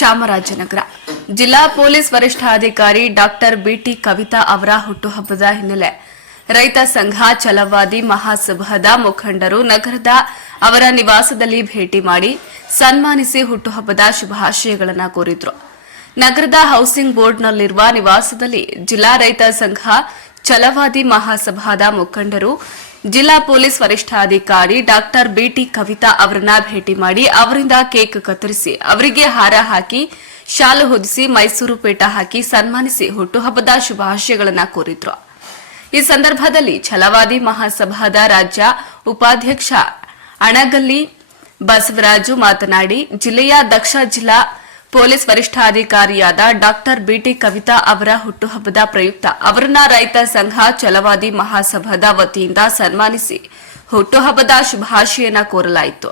ಚಾಮರಾಜನಗರ ಜಿಲ್ಲಾ ಪೊಲೀಸ್ ವರಿಷ್ಠಾಧಿಕಾರಿ doctor BT Kavita ಅವರ ಹುಟ್ಟುಹಬ್ಬದ ಹಿನ್ನೆಲೆ ರೈತ ಸಂಘ ಛಲವಾದಿ ಮಹಾಸಭಾದ ಮುಖಂಡರು ನಗರದ ಅವರ ನಿವಾಸದಲ್ಲಿ ಭೇಟಿ ಮಾಡಿ ಸನ್ಮಾನಿಸಿ ಹುಟ್ಟುಹಬ್ಬದ ಶುಭಾಶಯಗಳನ್ನು ಕೋರಿದರು. ನಗರದ ಹೌಸಿಂಗ್ ಬೋರ್ಡ್ನಲ್ಲಿರುವ ನಿವಾಸದಲ್ಲಿ ಜಿಲ್ಲಾ ರೈತ ಸಂಘ ಛಲವಾದಿ ಮಹಾಸಭಾದ ಮುಖಂಡರು ಜಿಲ್ಲಾ ಪೊಲೀಸ್ ವರಿಷ್ಠಾಧಿಕಾರಿ ಡಾಕ್ಟರ್ ಬಿಟಿ ಕವಿತಾ ಅವರನ್ನ ಭೇಟಿ ಮಾಡಿ ಅವರಿಂದ ಕೇಕ್ ಕತ್ತರಿಸಿ ಅವರಿಗೆ ಹಾರ ಹಾಕಿ ಶಾಲು ಹೊದಿಸಿ ಮೈಸೂರು ಪೇಟ ಹಾಕಿ ಸನ್ಮಾನಿಸಿ ಹುಟ್ಟುಹಬ್ಬದ ಶುಭಾಶಯಗಳನ್ನು ಕೋರಿದ್ರು. ಈ ಸಂದರ್ಭದಲ್ಲಿ ಛಲವಾದಿ ಮಹಾಸಭಾದ ರಾಜ್ಯ ಉಪಾಧ್ಯಕ್ಷ ಅಣಗಲ್ಲಿ ಬಸವರಾಜು ಮಾತನಾಡಿ ಜಿಲ್ಲೆಯ ದಕ್ಷ ಜಿಲ್ಲಾ ಪೊಲೀಸ್ ವರಿಷ್ಠಾಧಿಕಾರಿಯಾದ ಡಾಕ್ಟರ್ ಬಿಟಿ ಕವಿತಾ ಅವರ ಹುಟ್ಟುಹಬ್ಬದ ಪ್ರಯುಕ್ತ ಅವರನ್ನ ರೈತ ಸಂಘ ಛಲವಾದಿ ಮಹಾಸಭಾದ ವತಿಯಿಂದ ಸನ್ಮಾನಿಸಿ ಹುಟ್ಟುಹಬ್ಬದ ಶುಭಾಶಯನ ಕೋರಲಾಯಿತು.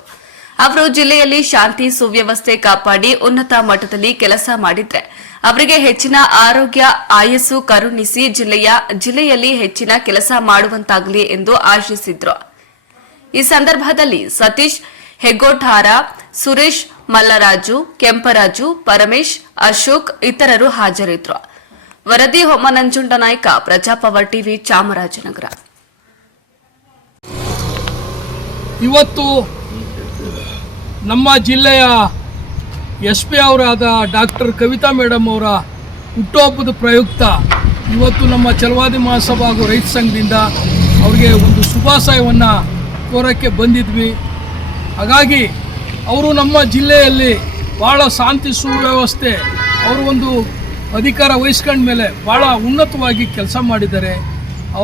ಅವರು ಜಿಲ್ಲೆಯಲ್ಲಿ ಶಾಂತಿ ಸುವ್ಯವಸ್ಥೆ ಕಾಪಾಡಿ ಉನ್ನತ ಮಟ್ಟದಲ್ಲಿ ಕೆಲಸ ಮಾಡಿದ್ರೆ ಅವರಿಗೆ ಹೆಚ್ಚಿನ ಆರೋಗ್ಯ ಆಯಸ್ಸು ಕರುಣಿಸಿ ಜಿಲ್ಲೆಯಲ್ಲಿ ಹೆಚ್ಚಿನ ಕೆಲಸ ಮಾಡುವಂತಾಗಲಿ ಎಂದು ಆಶಿಸಿದ್ರು. ಈ ಸಂದರ್ಭದಲ್ಲಿ ಸತೀಶ್ ಹೆಗ್ಗೋಠಾರ, ಸುರೇಶ್ ಮಲ್ಲರಾಜು, ಕೆಂಪರಾಜು, ಪರಮೇಶ್, ಅಶೋಕ್ ಇತರರು ಹಾಜರಿದ್ದರು. ವರದಿ ಹೊಮ್ಮ ನಂಜುಂಡನಾಯ್ಕ, ಪ್ರಜಾಪವರ್ ಟಿವಿ, ಚಾಮರಾಜನಗರ. ಇವತ್ತು ನಮ್ಮ ಜಿಲ್ಲೆಯ SP ಅವರಾದ ಡಾಕ್ಟರ್ ಕವಿತಾ ಮೇಡಮ್ ಅವರ ಹುಟ್ಟುಹಬ್ಬದ ಪ್ರಯುಕ್ತ ಇವತ್ತು ನಮ್ಮ ಛಲವಾದಿ ಮಹಾಸಭಾ ಹಾಗೂ ರೈತ ಸಂಘದಿಂದ ಅವರಿಗೆ ಒಂದು ಶುಭಾಶಯವನ್ನು ಕೋರಕ್ಕೆ ಬಂದಿದ್ವಿ. ಹಾಗಾಗಿ ಅವರು ನಮ್ಮ ಜಿಲ್ಲೆಯಲ್ಲಿ ಭಾಳ ಶಾಂತಿ ಸುವ್ಯವಸ್ಥೆ ಅವರು ಒಂದು ಅಧಿಕಾರ ವಹಿಸ್ಕೊಂಡ ಮೇಲೆ ಭಾಳ ಉನ್ನತವಾಗಿ ಕೆಲಸ ಮಾಡಿದ್ದಾರೆ.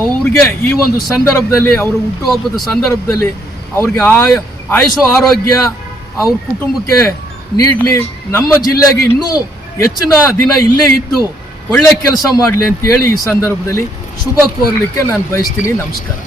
ಅವ್ರಿಗೆ ಈ ಒಂದು ಸಂದರ್ಭದಲ್ಲಿ ಅವರ ಹುಟ್ಟುಹಬ್ಬದ ಸಂದರ್ಭದಲ್ಲಿ ಅವ್ರಿಗೆ ಆಯುಷು ಆರೋಗ್ಯ ಅವ್ರ ಕುಟುಂಬಕ್ಕೆ ನೀಡಲಿ, ನಮ್ಮ ಜಿಲ್ಲೆಗೆ ಇನ್ನೂ ಹೆಚ್ಚಿನ ದಿನ ಇಲ್ಲೇ ಇದ್ದು ಒಳ್ಳೆ ಕೆಲಸ ಮಾಡಲಿ ಅಂತೇಳಿ ಈ ಸಂದರ್ಭದಲ್ಲಿ ಶುಭ ಕೋರಲಿಕ್ಕೆ ನಾನು ಬಯಸ್ತೀನಿ. ನಮಸ್ಕಾರ.